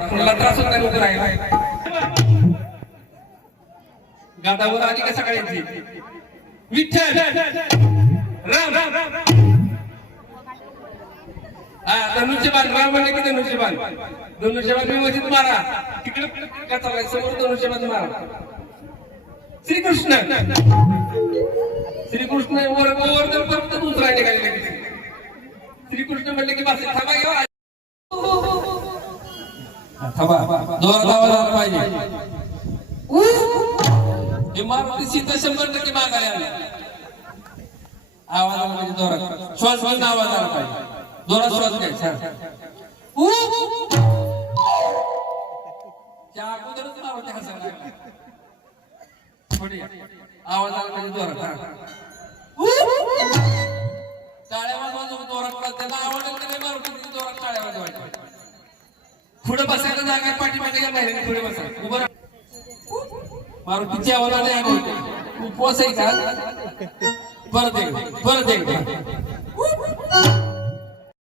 मला त्रास होत नाही उभं राहिला गादावर आली का सगळ्यांची विठ्ठल राम हा धनुष्यबाण राम म्हणले की धनुष्यबाण धनुष्यबाण व्यवस्थित मारा तिकडे का चाललाय समोर धनुष्यबाण मारा श्रीकृष्ण श्रीकृष्ण वर परत दुसरा निघाले लगेच श्रीकृष्ण म्हणले की बस थांबा घेऊ थांबा जोरात आवाज आला पाहिजे हे मारुती सीता 100% मागायला आला आवाज आला म्हणजे जोरात श्वास घेऊन आवाज आला पाहिजे जोरात श्वास घ्यायचा त्या अगोदरच मारुती हसायला लागला थोडी आवाज आला पाहिजे जोरात टाळ्या वाजवा जोरात त्यांना आवडेल की नाही मारुती जोरात टाळ्या वाजवायच्या पुढे बसायला जागा पाठीमागे या महिन्याने पुढे बसा उभं मारुतीची आवाज आली उपवास आहे का परत एकदा